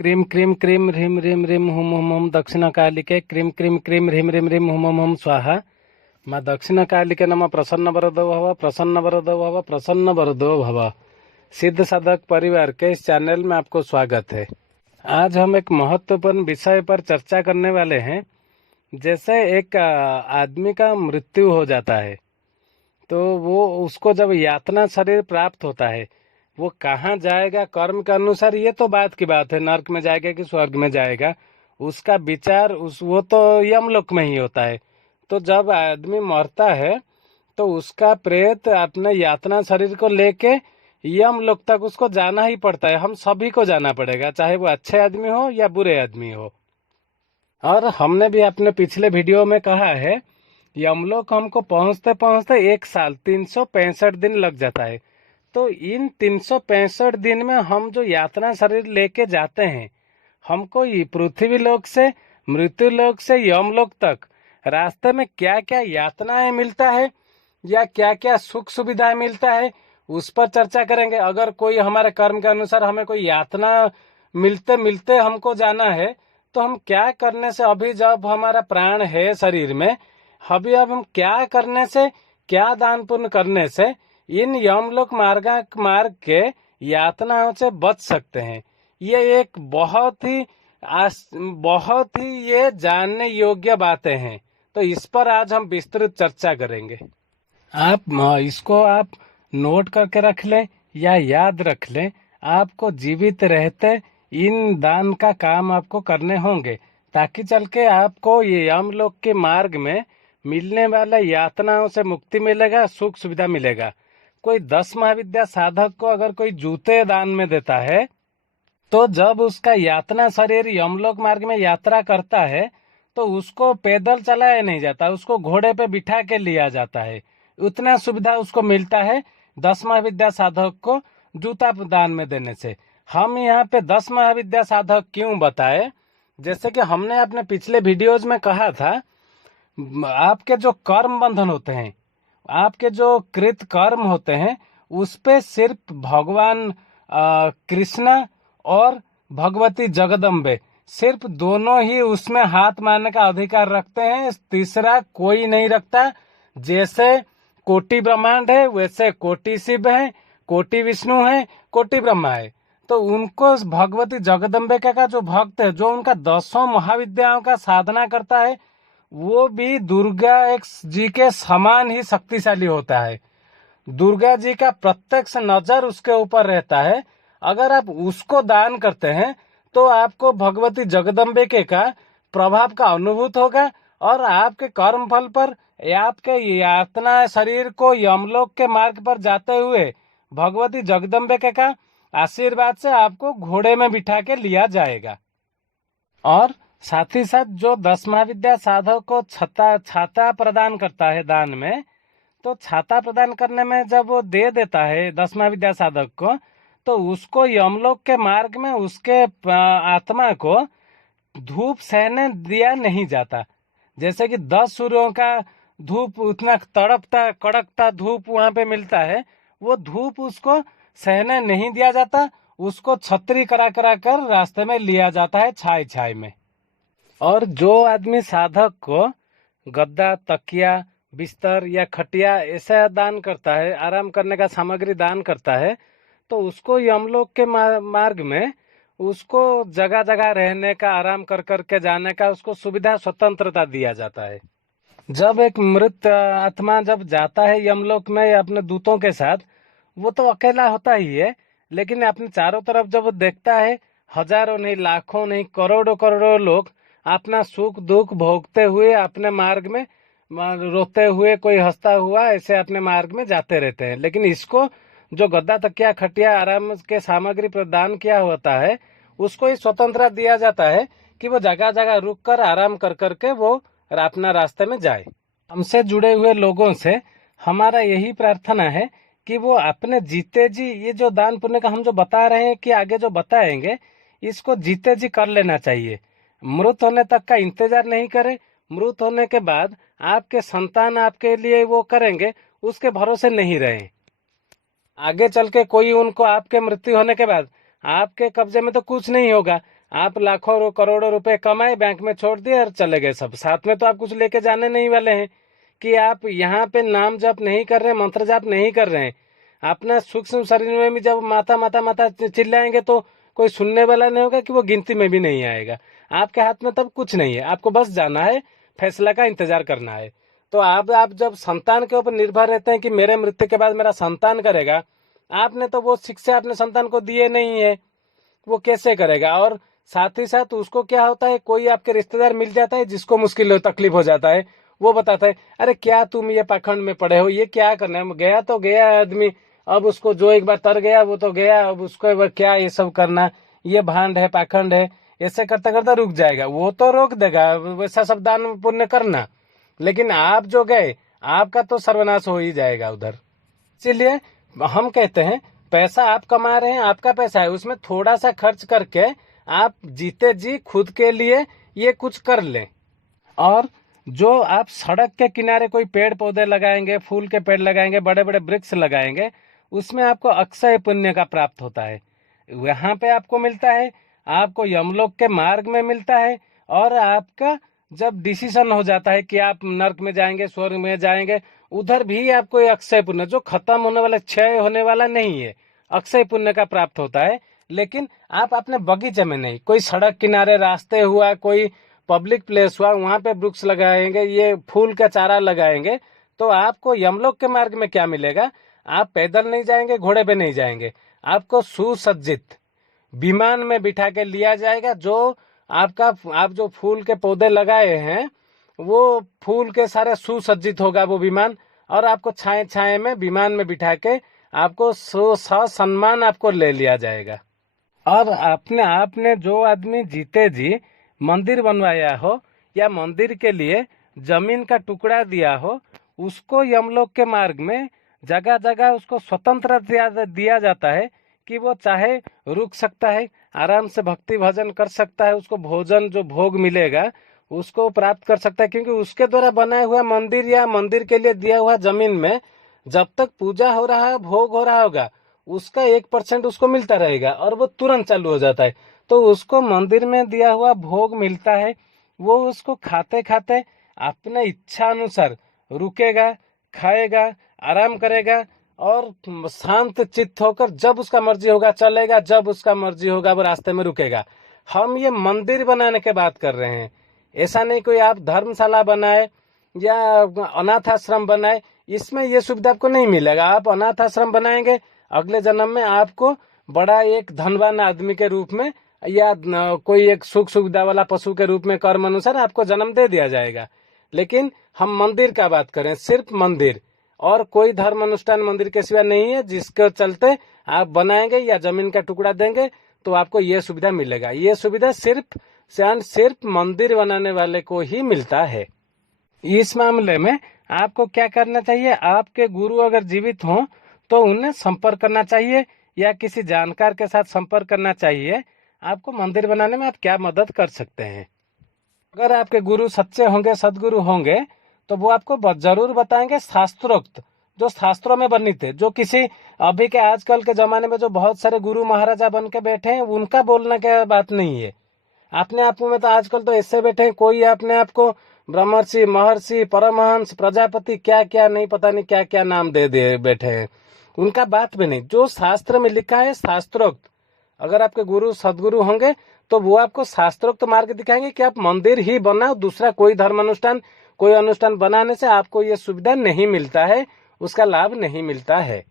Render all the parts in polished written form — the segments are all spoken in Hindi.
क्रीम क्रीम क्रीम ह्रीम ह्रीम ह्रीम हुम हुम हुम दक्षिणकालिके क्रीम क्रीम क्रीम ह्रीम ह्रीम ह्रीम हुम हुम हुम स्वाहा। माँ दक्षिणकालिके नमः। प्रसन्न वरदो भव, प्रसन्न वरदो भव, प्रसन्न वरदो भव। सिद्ध साधक परिवार के इस चैनल में आपको स्वागत है। आज हम एक महत्वपूर्ण विषय पर चर्चा करने वाले हैं। जैसे एक आदमी का मृत्यु हो जाता है तो वो उसको जब यातना शरीर प्राप्त होता है, वो कहाँ जाएगा कर्म के अनुसार, ये तो बात की बात है। नरक में जाएगा कि स्वर्ग में जाएगा, उसका विचार वो तो यमलोक में ही होता है। तो जब आदमी मरता है तो उसका प्रेत अपने यातना शरीर को लेके यमलोक तक उसको जाना ही पड़ता है। हम सभी को जाना पड़ेगा, चाहे वो अच्छे आदमी हो या बुरे आदमी हो। और हमने भी अपने पिछले वीडियो में कहा है, यमलोक हमको पहुंचते पहुंचते 1 साल 365 दिन लग जाता है। तो इन 365 दिन में हम जो यातना शरीर लेके जाते हैं, हमको ये पृथ्वी लोक से मृत्यु लोक से यमलोक तक रास्ते में क्या क्या यातनाएं मिलता है या क्या क्या सुख सुविधाएं मिलता है, उस पर चर्चा करेंगे। अगर कोई हमारे कर्म के अनुसार हमें कोई यातना मिलते मिलते हमको जाना है तो हम क्या करने से, अभी जब हमारा प्राण है शरीर में, अभी अब हम क्या करने से, क्या दान पुण्य करने से इन यमलोक मार्ग के यातनाओं से बच सकते हैं। ये एक बहुत ही ये जानने योग्य बातें हैं। तो इस पर आज हम विस्तृत चर्चा करेंगे। इसको आप नोट करके रख लें या याद रख लें। आपको जीवित रहते इन दान का काम आपको करने होंगे, ताकि चल के आपको ये यमलोक के मार्ग में मिलने वाले यातनाओं से मुक्ति मिलेगा, सुख सुविधा मिलेगा। कोई 10 महाविद्या साधक को अगर कोई जूते दान में देता है तो जब उसका यातना शरीर यमलोक मार्ग में यात्रा करता है तो उसको पैदल चलाया नहीं जाता, उसको घोड़े पे बिठा के लिया जाता है। उतना सुविधा उसको मिलता है 10 महाविद्या साधक को जूता दान में देने से। हम यहाँ पे 10 महाविद्या साधक क्यों बताए? जैसे कि हमने अपने पिछले वीडियोज में कहा था, आपके जो कर्म बंधन होते हैं, आपके जो कृत कर्म होते हैं, उस पे सिर्फ भगवान कृष्णा और भगवती जगदम्बे, सिर्फ दोनों ही उसमें हाथ मारने का अधिकार रखते हैं, तीसरा कोई नहीं रखता। जैसे कोटि ब्रह्मांड है वैसे कोटि शिव है, कोटि विष्णु है, कोटि ब्रह्मा है। तो उनको भगवती जगदम्बे का जो भक्त है, जो उनका 10 महाविद्याओं का साधना करता है, वो भी दुर्गा एक जी के समान ही शक्तिशाली होता है। दुर्गा जी का प्रत्यक्ष नजर उसके ऊपर रहता है। अगर आप उसको दान करते हैं तो आपको भगवती जगदम्बे के का प्रभाव का अनुभूत होगा और आपके कर्म फल पर, आपके यातना शरीर को यमलोक के मार्ग पर जाते हुए भगवती जगदम्बे के का आशीर्वाद से आपको घोड़े में बिठा के लिया जाएगा। और साथ ही साथ जो 10 महाविद्या साधक को छाता प्रदान करता है दान में, तो छाता प्रदान करने में जब वो दे देता है 10 महाविद्या साधक को, तो उसको यमलोक के मार्ग में उसके आत्मा को धूप सहने दिया नहीं जाता। जैसे कि 10 सूर्यों का धूप उतना तड़पता कड़कता धूप वहां पे मिलता है, वो धूप उसको सहने नहीं दिया जाता, उसको छतरी करा कर रास्ते में लिया जाता है छाई छाई में। और जो आदमी साधक को गद्दा, तकिया, बिस्तर या खटिया ऐसा दान करता है, आराम करने का सामग्री दान करता है, तो उसको यमलोक के मार्ग में उसको जगह जगह रहने का, आराम कर करके जाने का उसको सुविधा, स्वतंत्रता दिया जाता है। जब एक मृत आत्मा जब जाता है यमलोक में अपने दूतों के साथ, वो तो अकेला होता ही है, लेकिन अपने चारों तरफ जब वो देखता है, हजारों नहीं, लाखों नहीं, करोड़ों करोड़ों लोग अपना सुख दुख भोगते हुए अपने मार्ग में, रोते हुए, कोई हंसता हुआ, ऐसे अपने मार्ग में जाते रहते हैं। लेकिन इसको जो गद्दा, तकिया, खटिया, आराम के सामग्री प्रदान किया होता है, उसको ही स्वतंत्रता दिया जाता है कि वो जगह जगह रुक कर आराम कर करके वो अपना रास्ते में जाए। हमसे जुड़े हुए लोगों से हमारा यही प्रार्थना है कि वो अपने जीते जी ये जो दान पुण्य का हम जो बता रहे हैं कि आगे जो बताएंगे, इसको जीते जी कर लेना चाहिए। मृत होने तक का इंतजार नहीं करें। मृत होने के बाद आपके संतान आपके लिए वो करेंगे, उसके भरोसे नहीं रहे। आगे चल के कोई उनको आपके मृत्यु होने के बाद आपके कब्जे में तो कुछ नहीं होगा, आप लाखों करोड़ों रुपए कमाए, बैंक में छोड़ दिए और चले गए सब, साथ में तो आप कुछ लेके जाने नहीं वाले हैं। कि आप यहाँ पे नाम जप नहीं कर रहे हैं, मंत्र जाप नहीं कर रहे हैं, अपना सूक्ष्म शरीर में भी जब माता माता माता चिल्लाएंगे तो कोई सुनने वाला नहीं होगा, कि वो गिनती में भी नहीं आएगा। आपके हाथ में तब कुछ नहीं है, आपको बस जाना है, फैसला का इंतजार करना है। तो आप जब संतान के ऊपर निर्भर रहते हैं कि मेरे मृत्यु के बाद मेरा संतान करेगा, आपने तो वो शिक्षा अपने संतान को दिए नहीं है, वो कैसे करेगा। और साथ ही साथ उसको क्या होता है, कोई आपके रिश्तेदार मिल जाता है जिसको मुश्किल तकलीफ हो जाता है, वो बताता है अरे क्या तुम ये पाखंड में पड़े हो, ये क्या करना है, गया तो गया आदमी, अब उसको जो एक बार तर गया वो तो गया, अब उसको क्या ये सब करना, ये भांड है पाखंड है, ऐसे करते करते रुक जाएगा, वो तो रोक देगा वैसा सब दान पुण्य करना। लेकिन आप जो गए, आपका तो सर्वनाश हो ही जाएगा उधर। इसीलिए हम कहते हैं पैसा आप कमा रहे हैं, आपका पैसा है, उसमें थोड़ा सा खर्च करके आप जीते जी खुद के लिए ये कुछ कर लें। और जो आप सड़क के किनारे कोई पेड़ पौधे लगाएंगे, फूल के पेड़ लगाएंगे, बड़े बड़े वृक्ष लगाएंगे, उसमें आपको अक्षय पुण्य का प्राप्त होता है। यहाँ पे आपको मिलता है, आपको यमलोक के मार्ग में मिलता है। और आपका जब डिसीजन हो जाता है कि आप नर्क में जाएंगे, स्वर्ग में जाएंगे, उधर भी आपको अक्षय पुण्य जो खत्म होने वाला, क्षय होने वाला नहीं है, अक्षय पुण्य का प्राप्त होता है। लेकिन आप अपने बगीचे में नहीं, कोई सड़क किनारे रास्ते हुआ, कोई पब्लिक प्लेस हुआ, वहां पे वृक्ष लगाएंगे, ये फूल का चारा लगाएंगे, तो आपको यमलोक के मार्ग में क्या मिलेगा, आप पैदल नहीं जाएंगे, घोड़े पे नहीं जाएंगे, आपको सुसज्जित विमान में बिठा के लिया जाएगा। जो आप जो फूल के पौधे लगाए हैं, वो फूल के सारे सुसज्जित होगा वो विमान, और आपको छाए छाए में विमान में बिठा के आपको सम्मान आपको ले लिया जाएगा। और आपने जो आदमी जीते जी मंदिर बनवाया हो या मंदिर के लिए जमीन का टुकड़ा दिया हो, उसको यमलोक के मार्ग में जगह जगह उसको स्वतंत्र दिया जाता है कि वो चाहे रुक सकता है, आराम से भक्ति भजन कर सकता है, उसको भोजन जो भोग मिलेगा उसको प्राप्त कर सकता है। क्योंकि उसके द्वारा बनाया हुआ मंदिर या मंदिर के लिए दिया हुआ जमीन में जब तक पूजा हो रहा है, भोग हो रहा होगा, उसका 1% उसको मिलता रहेगा और वो तुरंत चालू हो जाता है। तो उसको मंदिर में दिया हुआ भोग मिलता है, वो उसको खाते खाते अपने इच्छा अनुसार रुकेगा, खाएगा, आराम करेगा, और शांत चित्त होकर जब उसका मर्जी होगा चलेगा, जब उसका मर्जी होगा वो रास्ते में रुकेगा। हम ये मंदिर बनाने के बात कर रहे हैं, ऐसा नहीं कोई आप धर्मशाला बनाए या अनाथ आश्रम बनाए, इसमें ये सुविधा आपको नहीं मिलेगा। आप अनाथ आश्रम बनाएंगे, अगले जन्म में आपको बड़ा एक धनवान आदमी के रूप में या कोई एक सुख सुविधा वाला पशु के रूप में कर्म अनुसार आपको जन्म दे दिया जाएगा। लेकिन हम मंदिर का बात करें, सिर्फ मंदिर, और कोई धर्म अनुष्ठान मंदिर के सिवा नहीं है, जिसके चलते आप बनाएंगे या जमीन का टुकड़ा देंगे तो आपको ये सुविधा मिलेगा। ये सुविधा सिर्फ मंदिर बनाने वाले को ही मिलता है। इस मामले में आपको क्या करना चाहिए, आपके गुरु अगर जीवित हों तो उन्हें संपर्क करना चाहिए या किसी जानकार के साथ संपर्क करना चाहिए। आपको मंदिर बनाने में आप क्या मदद कर सकते हैं। अगर आपके गुरु सच्चे होंगे, सदगुरु होंगे, तो वो आपको जरूर बताएंगे शास्त्रोक्त, जो शास्त्रों में वर्णित है। जो किसी अभी के आजकल के जमाने में जो बहुत सारे गुरु महाराजा बन के बैठे हैं, उनका बोलने की बात नहीं है। अपने आप में तो आजकल तो ऐसे बैठे हैं, कोई अपने आप को ब्रह्मर्षि, महर्षि, परमहंस, प्रजापति, क्या क्या नहीं, पता नहीं क्या क्या नाम दे दे बैठे हैं। उनका बात भी नहीं, जो शास्त्र में लिखा है शास्त्रोक्त। अगर आपके गुरु सदगुरु होंगे तो वो आपको शास्त्रोक्त मार्ग दिखाएंगे कि आप मंदिर ही बनाओ, दूसरा कोई धर्म अनुष्ठान, कोई अनुष्ठान बनाने से आपको ये सुविधा नहीं मिलता है, उसका लाभ नहीं मिलता है।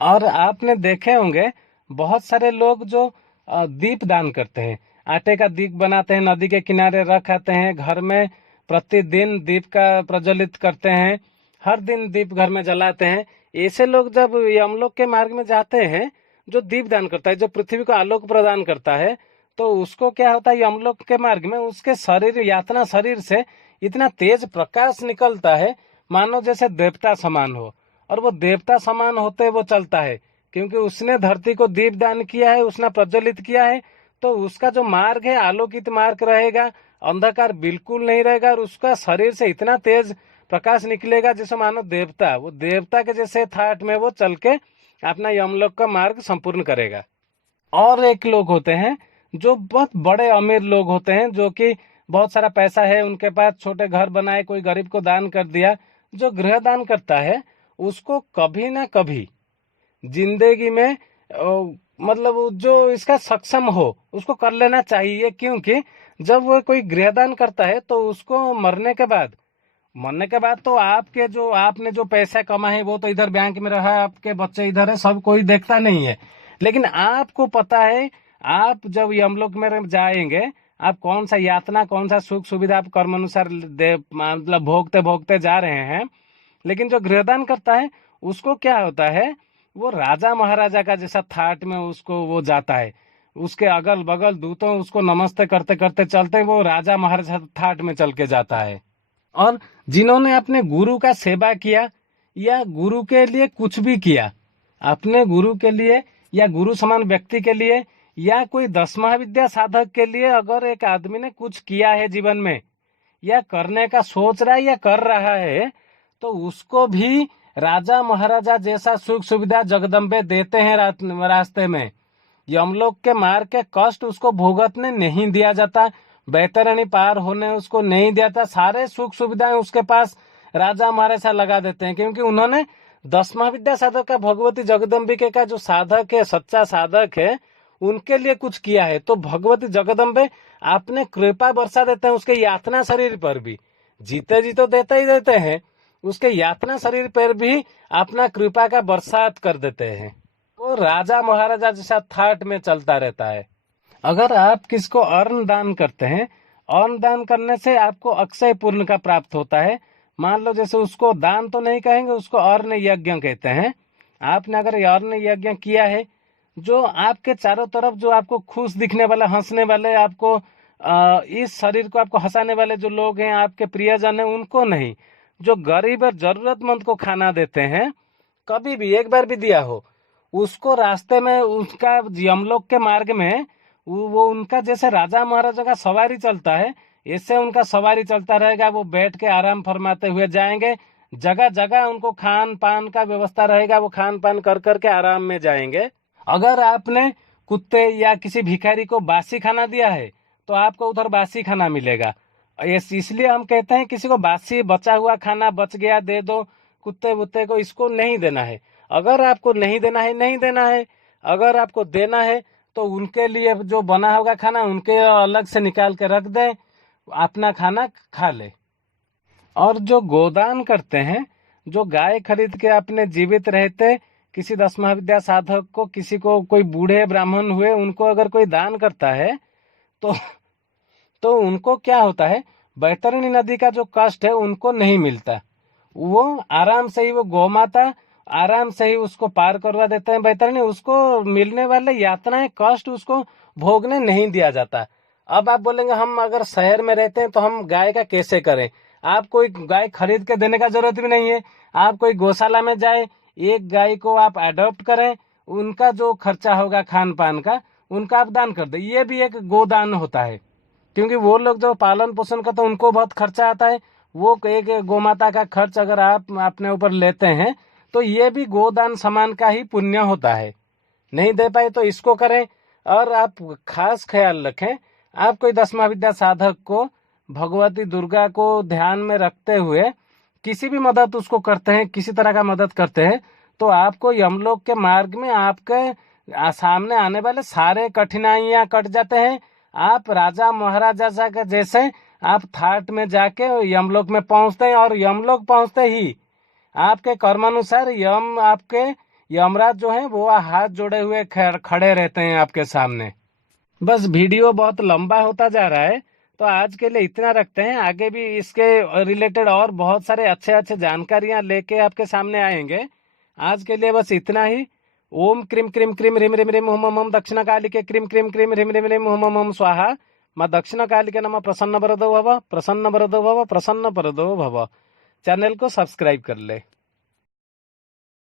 और आपने देखे होंगे बहुत सारे लोग जो दीप दान करते हैं, आटे का दीप बनाते हैं, नदी के किनारे रख आते हैं, घर में प्रतिदिन दीप का प्रज्वलित करते हैं, हर दिन दीप घर में जलाते हैं। ऐसे लोग जब यमलोक के मार्ग में जाते हैं, जो दीप दान करता है, जो पृथ्वी को आलोक प्रदान करता है, तो उसको क्या होता है, यमलोक के मार्ग में उसके यातना शरीर से इतना तेज प्रकाश निकलता है मानो जैसे देवता समान हो। और वो देवता समान होते वो चलता है, क्योंकि उसने धरती को दीप दान किया है, उसने प्रज्वलित किया है। तो उसका जो मार्ग है आलोकित मार्ग रहेगा, अंधकार बिल्कुल नहीं रहेगा, और उसका शरीर से इतना तेज प्रकाश निकलेगा जैसे मानो देवता, वो देवता के जैसे थाट में वो चल के अपना यमलोक का मार्ग संपूर्ण करेगा। और एक लोग होते हैं जो बहुत बड़े अमीर लोग होते हैं, जो कि बहुत सारा पैसा है उनके पास, छोटे घर बनाए, कोई गरीब को दान कर दिया, जो गृह दान करता है उसको कभी ना कभी जिंदगी में मतलब वो जो इसका सक्षम हो उसको कर लेना चाहिए। क्योंकि जब वो कोई गृहदान करता है तो उसको मरने के बाद तो आपके जो आपने जो पैसा कमा है वो तो इधर बैंक में रहा है, आपके बच्चे इधर है, सब कोई देखता नहीं है। लेकिन आपको पता है, आप जब यमलोक में जाएंगे, आप कौन सा यातना, कौन सा सुख सुविधा आप कर्म अनुसार मतलब भोगते भोगते जा रहे हैं। लेकिन जो गृहदान करता है उसको क्या होता है, वो राजा महाराजा का जैसा थाट में उसको वो जाता है, उसके अगल बगल दूतों उसको नमस्ते करते करते चलते हैं, वो राजा महाराजा थाट में चल के जाता है। और जिन्होंने अपने गुरु का सेवा किया या गुरु के लिए कुछ भी किया, अपने गुरु के लिए या गुरु समान व्यक्ति के लिए या कोई 10 महाविद्या साधक के लिए अगर एक आदमी ने कुछ किया है जीवन में या करने का सोच रहा है या कर रहा है, तो उसको भी राजा महाराजा जैसा सुख सुविधा जगदम्बे देते हैं रास्ते में। यमलोक के मार्ग के कष्ट उसको भुगतने नहीं दिया जाता, बैतरणी पार होने उसको नहीं दिया जाता, सारे सुख सुविधाएं उसके पास राजा महाराजा लगा देते हैं। क्योंकि उन्होंने 10 महाविद्या साधक का, भगवती जगदम्बिके का जो साधक है, सच्चा साधक है, उनके लिए कुछ किया है। तो भगवती जगदम्बे आपने कृपा बरसा देते हैं उसके यातना शरीर पर भी, जीते जी तो देते ही देते हैं, उसके यातना शरीर पर भी अपना कृपा का बरसात कर देते हैं। वो राजा महाराजा जैसा थाट में चलता रहता है। अगर आप किसको अन्न दान करते हैं, अन्न दान करने से आपको अक्षय पुण्य का प्राप्त होता है। मान लो जैसे उसको दान तो नहीं कहेंगे, उसको अर्ण यज्ञ कहते हैं। आपने अगर अर्ण यज्ञ किया है, जो आपके चारों तरफ जो आपको खुश दिखने वाले, हंसने वाले, आपको इस शरीर को आपको हंसाने वाले जो लोग हैं, आपके प्रियजन हैं, उनको नहीं, जो गरीब और जरूरतमंद को खाना देते हैं, कभी भी एक बार भी दिया हो, उसको रास्ते में उसका यमलोक के मार्ग में वो उनका जैसे राजा महाराजा का सवारी चलता है, ऐसे उनका सवारी चलता रहेगा। वो बैठ के आराम फरमाते हुए जाएंगे, जगह जगह उनको खान पान का व्यवस्था रहेगा, वो खान पान कर करके आराम में जाएंगे। अगर आपने कुत्ते या किसी भिखारी को बासी खाना दिया है तो आपको उधर बासी खाना मिलेगा। इसलिए हम कहते हैं किसी को बासी बचा हुआ खाना बच गया दे दो, कुत्ते वुत्ते को इसको नहीं देना है। अगर आपको नहीं देना है, नहीं देना है। अगर आपको देना है तो उनके लिए जो बना होगा खाना उनके अलग से निकाल के रख दें, अपना खाना खा ले। और जो गोदान करते हैं, जो गाय खरीद के अपने जीवित रहते किसी 10 महाविद्या साधक को, किसी को, कोई बूढ़े ब्राह्मण हुए, उनको अगर कोई दान करता है तो उनको क्या होता है, बैतरणी नदी का जो कष्ट है उनको नहीं मिलता। वो आराम से ही, वो गौमाता आराम से ही उसको पार करवा देते हैं बैतरणी। उसको मिलने वाले यातनाएं, कष्ट उसको भोगने नहीं दिया जाता। अब आप बोलेंगे हम अगर शहर में रहते हैं तो हम गाय का कैसे करें। आप कोई गाय खरीद के देने का जरूरत भी नहीं है। आप कोई गौशाला में जाए, एक गाय को आप अडॉप्ट करें, उनका जो खर्चा होगा खान पान का, उनका आप दान कर दे। ये भी एक गोदान होता है। क्योंकि वो लोग जो पालन पोषण करते हैं उनको बहुत खर्चा आता है। वो एक गोमाता का खर्च अगर आप अपने ऊपर लेते हैं तो ये भी गोदान समान का ही पुण्य होता है। नहीं दे पाए तो इसको करें। और आप खास ख्याल रखें, आप कोई 10 महाविद्या साधक को, भगवती दुर्गा को ध्यान में रखते हुए किसी भी मदद उसको करते हैं, किसी तरह का मदद करते हैं, तो आपको यमलोक के मार्ग में आपके सामने आने वाले सारे कठिनाइयां कट जाते हैं। आप राजा महाराजा के जैसे आप थाट में जाके यमलोक में पहुंचते हैं। और यमलोक पहुंचते ही आपके कर्मानुसार आपके यमराज जो है वो हाथ जोड़े हुए खड़े रहते हैं आपके सामने। बस वीडियो बहुत लंबा होता जा रहा है, तो आज के लिए इतना रखते हैं। आगे भी इसके रिलेटेड और बहुत सारे अच्छे अच्छे जानकारियां लेके आपके सामने आएंगे। आज के लिए बस इतना ही। ओम क्रीम क्रीम क्रीम रिम रिम रिम हुम हुम दक्षिण कालिके क्रीम क्रीम क्रीम रिम रिम रिम हुम हुम स्वाहा। मां दक्षिण कालिके नमः। प्रसन्न वरदो भव, प्रसन्न वरदो भव, प्रसन्न वरदो भव। चैनल को सब्सक्राइब कर ले।